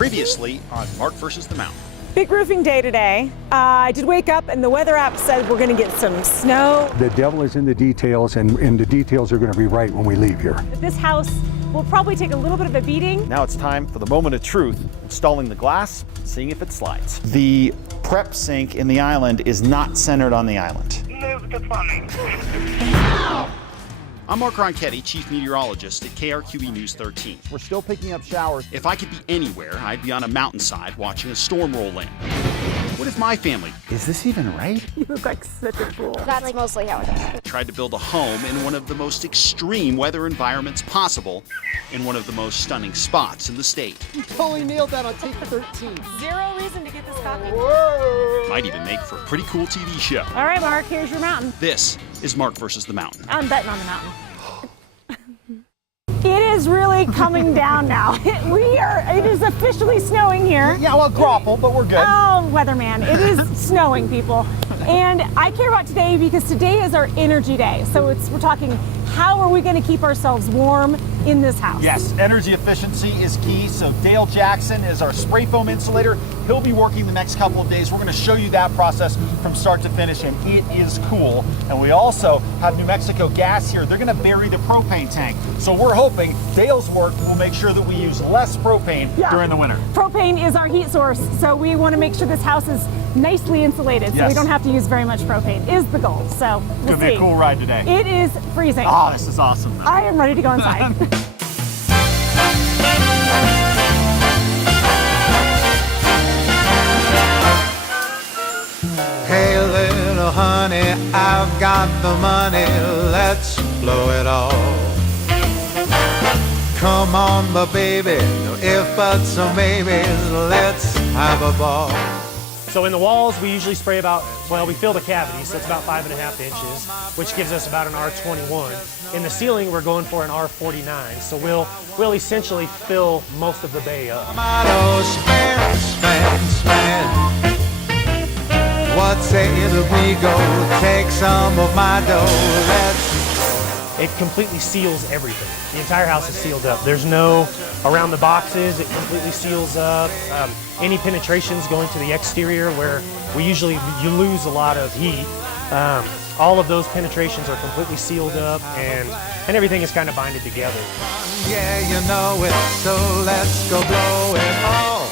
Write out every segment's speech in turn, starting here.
Previously on Mark versus the Mountain. Big roofing day today. I did wake up and the weather app said we're going to get some snow. The devil is in the details, and the details are going to be right when we leave here. This house will probably take a little bit of a beating. Now it's time for the moment of truth, installing the glass, seeing if it slides. The prep sink in the island is not centered on the island. Move the plumbing. I'm Mark Ronchetti, Chief Meteorologist at KRQE News 13. We're still picking up showers. If I could be anywhere, I'd be on a mountainside watching a storm roll in. What if my family, is this even right? You look like such a fool. That's mostly how it is. Tried to build a home in one of the most extreme weather environments possible, in one of the most stunning spots in the state. You totally nailed that on take 13. Zero reason to get this coffee. Whoa! Might even make for a pretty cool TV show. All right, Mark, here's your mountain. This is Mark versus the Mountain. I'm betting on the mountain. It is really coming down now. It is officially snowing here. Yeah, well, grapple, but we're good. Oh, weatherman, it is snowing, people. And I care about today because today is our energy day. So we're talking, how are we going to keep ourselves warm in this house? Yes, energy efficiency is key. So Dale Jackson is our spray foam insulator. He'll be working the next couple of days. We're going to show you that process from start to finish, and it is cool. And we also have New Mexico Gas here. They're going to bury the propane tank. So we're hoping Dale's work will make sure that we use less propane during the winter. Propane is our heat source, so we want to make sure this house is nicely insulated, so we don't have to use very much propane, is the goal. So we'll see. It's going to be a cool ride today. It is freezing. Oh, this is awesome. I am ready to go inside. Hey little honey, I've got the money, let's blow it all. Come on, my baby, no if, buts, or maybes, let's have a ball. So in the walls, we usually spray about, well, we fill the cavity, so it's about 5.5 inches, which gives us about an R21. In the ceiling, we're going for an R49, so we'll essentially fill most of the bay up. What say we go take some of my dough, let's... It completely seals everything. The entire house is sealed up. There's no, around the boxes, it completely seals up. Any penetrations going to the exterior where you lose a lot of heat. All of those penetrations are completely sealed up, and everything is kind of binded together. Yeah, you know it, so let's go blow it all.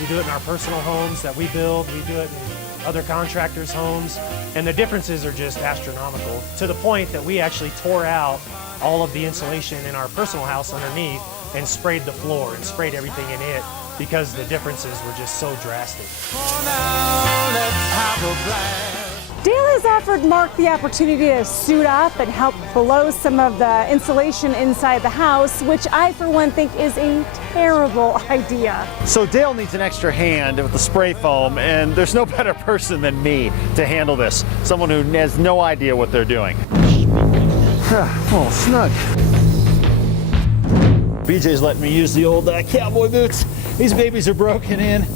We do it in our personal homes that we build. We do it in other contractors' homes, and the differences are just astronomical, to the point that we actually tore out all of the insulation in our personal house underneath and sprayed the floor and sprayed everything in it because the differences were just so drastic. Dale has offered Mark the opportunity to suit up and help below some of the insulation inside the house, which I, for one, think is a terrible idea. So Dale needs an extra hand with the spray foam, and there's no better person than me to handle this. Someone who has no idea what they're doing. Oh, snug. BJ's letting me use the old cowboy boots. These babies are broken in.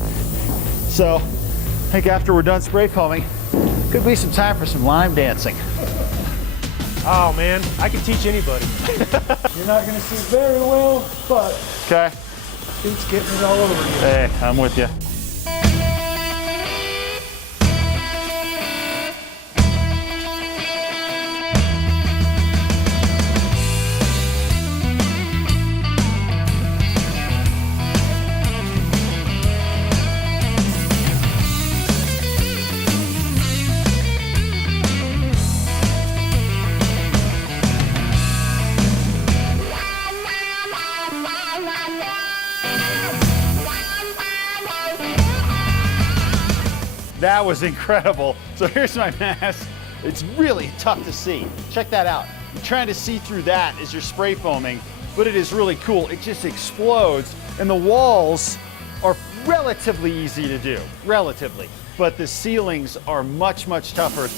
So I think after we're done spray foaming, could be some time for some line dancing. Oh man, I can teach anybody. You're not going to see very well, but okay. It's getting it all over you. Hey, I'm with you. That was incredible. So here's my mask. It's really tough to see. Check that out. You're trying to see through that as you're spray foaming, but it is really cool. It just explodes, and the walls are relatively easy to do, relatively. But the ceilings are much, much tougher.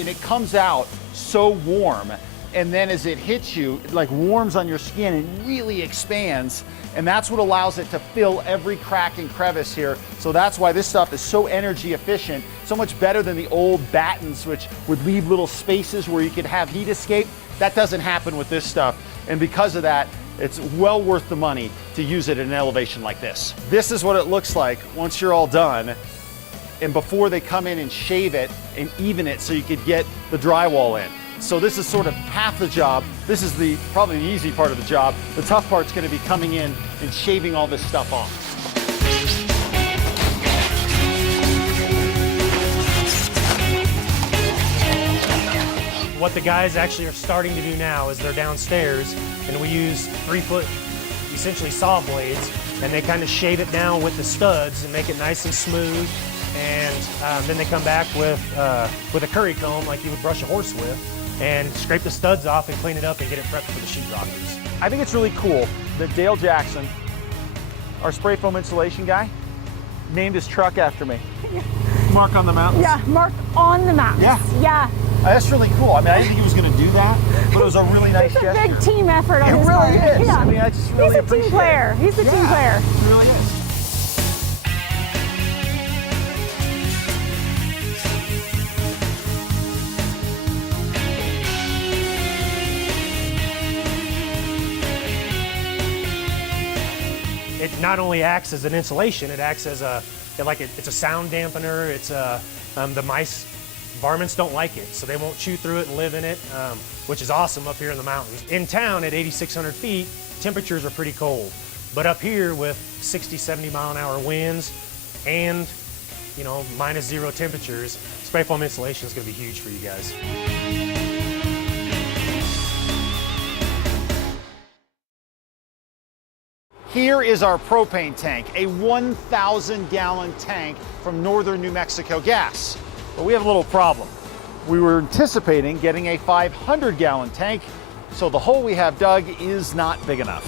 And it comes out so warm, and then as it hits you, it like warms on your skin and really expands. And that's what allows it to fill every crack and crevice here. So that's why this stuff is so energy efficient, so much better than the old battens, which would leave little spaces where you could have heat escape. That doesn't happen with this stuff. And because of that, it's well worth the money to use it at an elevation like this. This is what it looks like once you're all done, and before they come in and shave it and even it so you could get the drywall in. So this is sort of half the job. This is probably the easy part of the job. The tough part's gonna be coming in and shaving all this stuff off. What the guys actually are starting to do now is they're downstairs and we use 3-foot essentially saw blades, and they kind of shave it down with the studs and make it nice and smooth. And then they come back with a curry comb like you would brush a horse with and scrape the studs off and clean it up and get it prepped for the sheetrockers. I think it's really cool that Dale Jackson, our spray foam insulation guy, named his truck after me. Mark on the mountains. Yeah, Mark on the mountains. Yeah. That's really cool. I mean, I didn't think he was going to do that, but it was a really nice gesture. It's a big team effort on his part. It really is. Yeah. I mean, I just really appreciate it. He's a team player. He's a team player. It really is. It not only acts as an insulation, it acts as it's a sound dampener. It's the mice, varmints don't like it, so they won't chew through it and live in it, which is awesome up here in the mountains. In town at 8,600 feet, temperatures are pretty cold, but up here with 60, 70 mile an hour winds and -0 temperatures, spray foam insulation is going to be huge for you guys. Here is our propane tank, a 1,000-gallon tank from northern New Mexico Gas. But we have a little problem. We were anticipating getting a 500-gallon tank, so the hole we have dug is not big enough.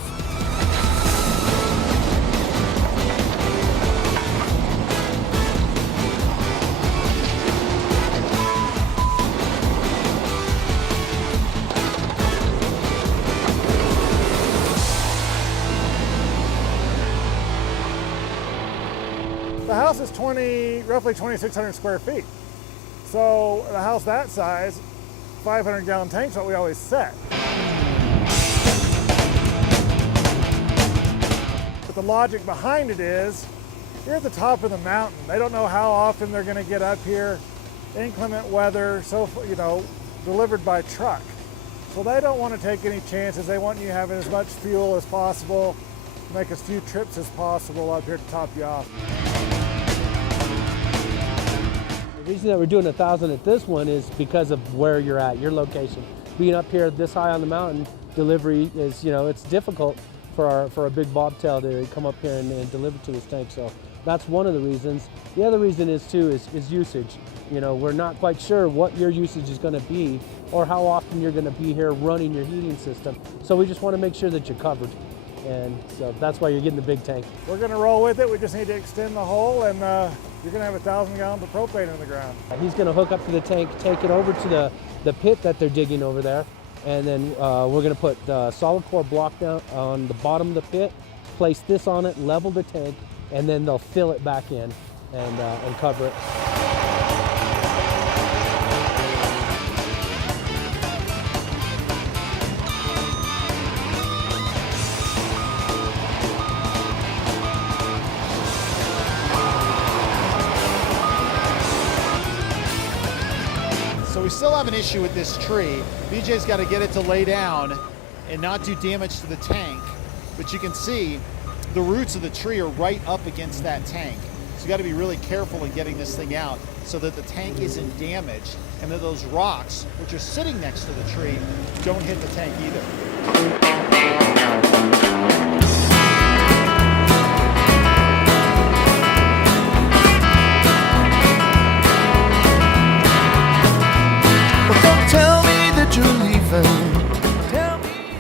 The house is roughly 2,600 square feet. So a house that size, 500-gallon tank's what we always set. But the logic behind it is, you're at the top of the mountain. They don't know how often they're going to get up here. Inclement weather, delivered by truck. So they don't want to take any chances. They want you having as much fuel as possible, make as few trips as possible up here to top you off. The reason that we're doing 1,000 at this one is because of where you're at, your location. Being up here this high on the mountain, delivery is, it's difficult for a big bobtail to come up here and deliver to this tank. So that's one of the reasons. The other reason is usage. We're not quite sure what your usage is going to be or how often you're going to be here running your heating system. So we just want to make sure that you're covered. And so that's why you're getting the big tank. We're going to roll with it. We just need to extend the hole, and you're going to have 1,000 gallons of propane in the ground. He's going to hook up to the tank, take it over to the pit that they're digging over there, and then we're going to put solid core block down on the bottom of the pit, place this on it, level the tank, and then they'll fill it back in and cover it. So we still have an issue with this tree. BJ's got to get it to lay down and not do damage to the tank. But you can see the roots of the tree are right up against that tank. So you got to be really careful in getting this thing out so that the tank isn't damaged and that those rocks, which are sitting next to the tree, don't hit the tank either.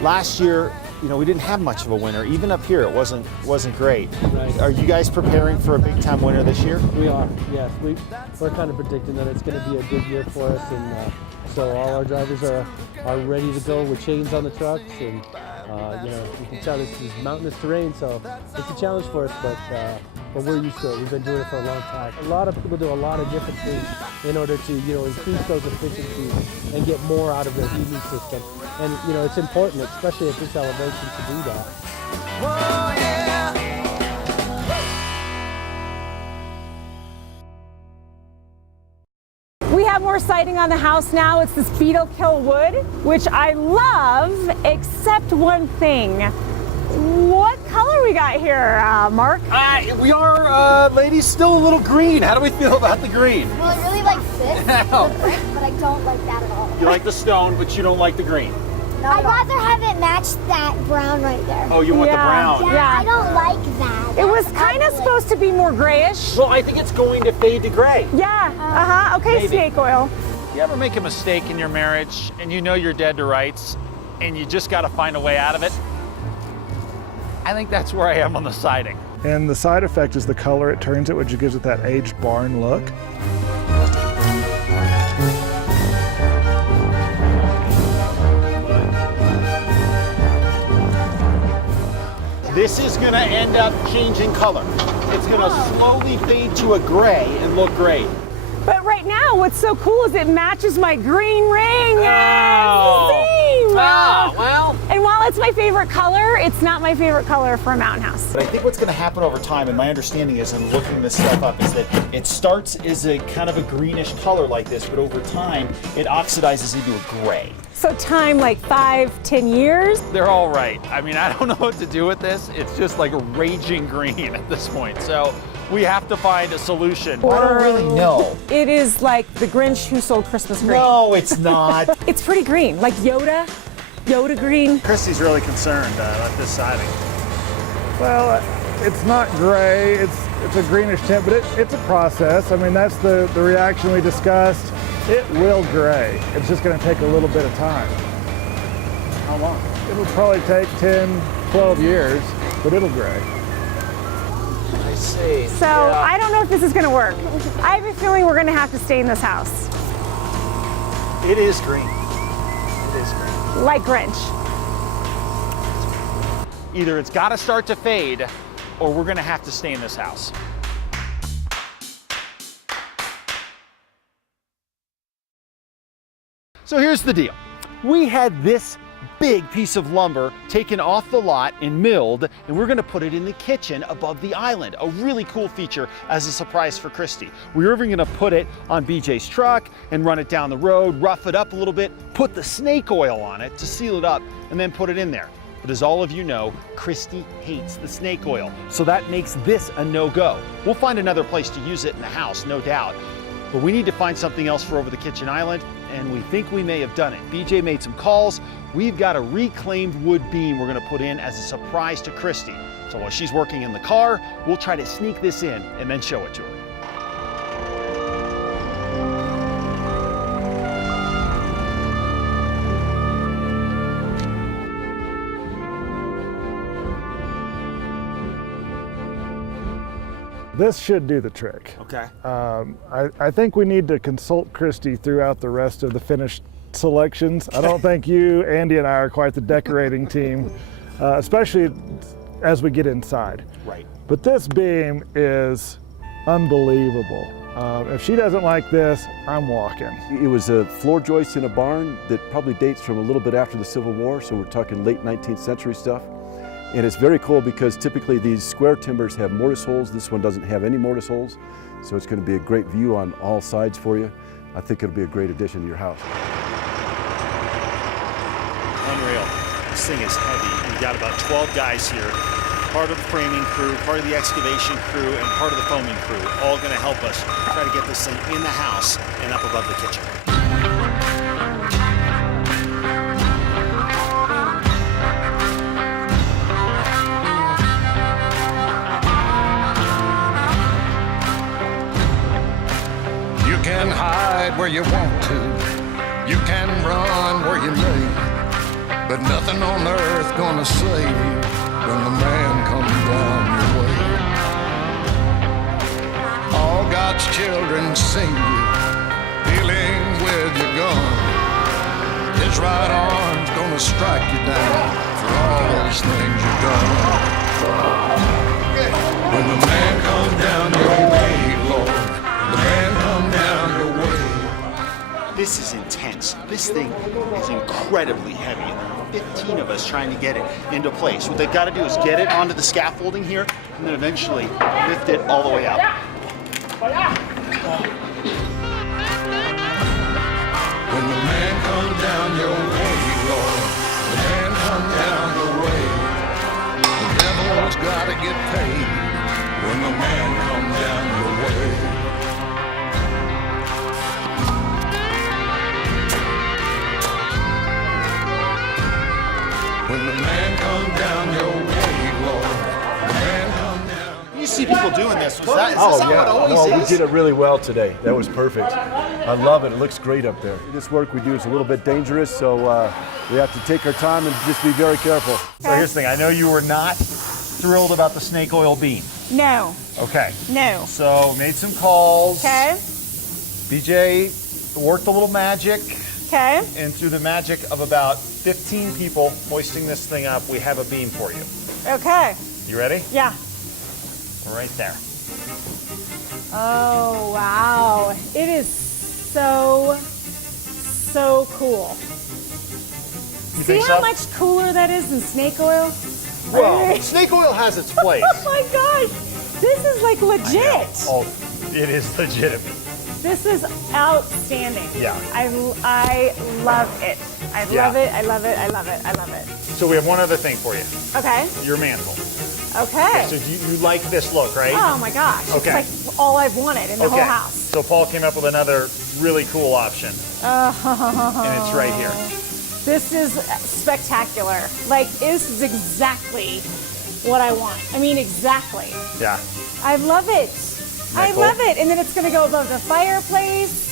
Last year, we didn't have much of a winter. Even up here, it wasn't great. Right. Are you guys preparing for a big time winter this year? We are, yes. We're kind of predicting that it's going to be a good year for us, and so all our drivers are ready to go with chains on the trucks, and you can tell this is mountainous terrain, so it's a challenge for us, but we're used to it. We've been doing it for a long time. A lot of people do a lot of different things in order to, increase those efficiencies and get more out of their heating system. And, it's important, especially at this elevation, to do that. Oh, yeah. We have more siding on the house now. It's this beetle kill wood, which I love, except one thing. What color we got here, Mark? We are, ladies, still a little green. How do we feel about the green? Well, I really like this, the brick, but I don't like that at all. You like the stone, but you don't like the green. I'd rather have it match that brown right there. Oh, you want the brown? Yeah, I don't like that. It was kind of supposed to be more grayish. Well, I think it's going to fade to gray. Yeah, okay, maybe. snake oil. You ever make a mistake in your marriage and you know you're dead to rights and you just got to find a way out of it? I think that's where I am on the siding. And the side effect is the color it turns it, which gives it that aged barn look. This is going to end up changing color. It's going to slowly fade to a gray and look great. But right now, what's so cool is it matches my green ring. Oh. It's the same. Oh, well. And while it's my favorite color, it's not my favorite color for a mountain house. But I think what's going to happen over time, and my understanding is in looking this stuff up, is that it starts as a kind of a greenish color like this, but over time, it oxidizes into a gray. So time like 5-10 years. They're all right. I mean, I don't know what to do with this. It's just like a raging green at this point. So we have to find a solution. I don't really know. It is like the Grinch who sold Christmas green. No, it's not. It's pretty green, like Yoda green. Kristy's really concerned about this siding. Well, it's not gray, it's a greenish tint, but it's a process. I mean, that's the reaction we discussed. It will gray. It's just going to take a little bit of time. How long? It'll probably take 10, 12 years, but it'll gray. I see. So I don't know if this is going to work. I have a feeling we're going to have to stay in this house. It is green. It is green. Like Grinch. Either it's got to start to fade, or we're going to have to stay in this house. So here's the deal. We had this big piece of lumber taken off the lot and milled, and we're gonna put it in the kitchen above the island. A really cool feature as a surprise for Krysty. We're even gonna put it on BJ's truck and run it down the road, rough it up a little bit, put the snake oil on it to seal it up, and then put it in there. But as all of you know, Krysty hates the snake oil, so that makes this a no-go. We'll find another place to use it in the house, no doubt. But we need to find something else for over the kitchen island, and we think we may have done it. BJ made some calls. We've got a reclaimed wood beam we're gonna put in as a surprise to Krysty. So while she's working in the car, we'll try to sneak this in and then show it to her. This should do the trick. Okay. I think we need to consult Krysty throughout the rest of the finished selections. I don't think you, Andy, and I are quite the decorating team, especially as we get inside. Right. But this beam is unbelievable. If she doesn't like this, I'm walking. It was a floor joist in a barn that probably dates from a little bit after the Civil War, so we're talking late 19th century stuff. And it's very cool because typically these square timbers have mortise holes. This one doesn't have any mortise holes, so it's going to be a great view on all sides for you. I think it'll be a great addition to your house. Unreal. This thing is heavy. We've got about 12 guys here. Part of the framing crew, part of the excavation crew, and part of the foaming crew, all going to help us try to get this thing in the house and up above the kitchen. You can hide where you want to, you can run where you may, but nothing on earth gonna save you when the man comes down your way. All God's children sing you, dealing with your gun. His right arm's gonna strike you down for all those things you've done. When the man comes down your way, Lord, the man come down your way. This is intense. This thing is incredibly heavy. And there are 15 of us trying to get it into place. What they've got to do is get it onto the scaffolding here and then eventually lift it all the way up. When the man come down your way, Lord, the man come down your way. The devil's gotta get paid when the man come down your way. When the man come down your way, Lord, the man come down. You see people doing this. Is this Oh, how yeah. it always Oh, we is? did it really well today. That was perfect. I love it. It looks great up there. This work we do is a little bit dangerous, so we have to take our time and just be very careful. So here's the thing. I know you were not thrilled about the snake oil beam. No, Okay. no. So made some calls. Okay, BJ worked a little magic, okay. and through the magic of about 15 people hoisting this thing up, we have a beam for you. Okay, You ready? yeah. We're right there. Oh, wow. It is so cool. You See think how so? much cooler that is than snake oil? Well, snake oil has its place. Oh my gosh, this is like legit. Oh, it is legitimate. This is outstanding. Yeah. I love it. I love it. I love it. I love it. I love it. So we have one other thing for you. Okay. Your mantle. Okay. So you like this look, right? Oh my gosh. Okay. It's like all I've wanted in the whole house. So Paul came up with another really cool option. And it's right here. This is spectacular. Like, this is exactly what I want. I mean, exactly. Yeah. I love it. I cool? love it. And then it's going to go above the fireplace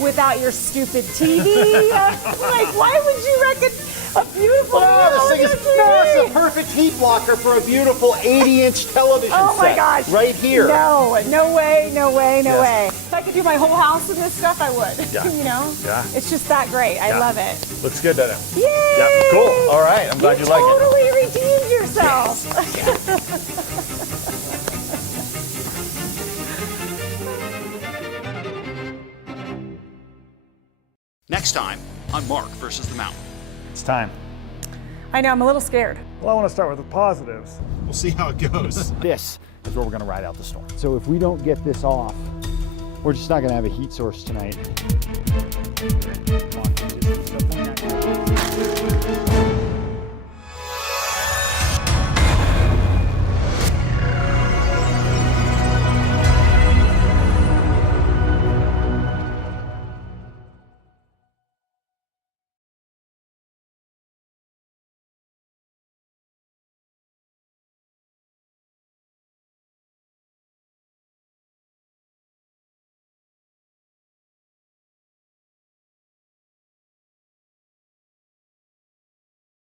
without your stupid TV. Like, why would you reckon a beautiful Oh, this thing is TV? it's a perfect heat blocker for a beautiful 80-inch television Oh my set. gosh. Right here. No way, no way, no Yeah. way. If I could do my whole house with this stuff, I would. Yeah. You know? Yeah. It's just that great. I Yeah. love it. Looks good, doesn't it? Yay! Yeah, cool. All right, I'm glad you like it. totally redeemed yourself. Next time on Mark versus the Mountain. It's time. I know, I'm a little scared. Well, I want to start with the positives. We'll see how it goes. This is where we're going to ride out the storm. So if we don't get this off, we're just not going to have a heat source tonight.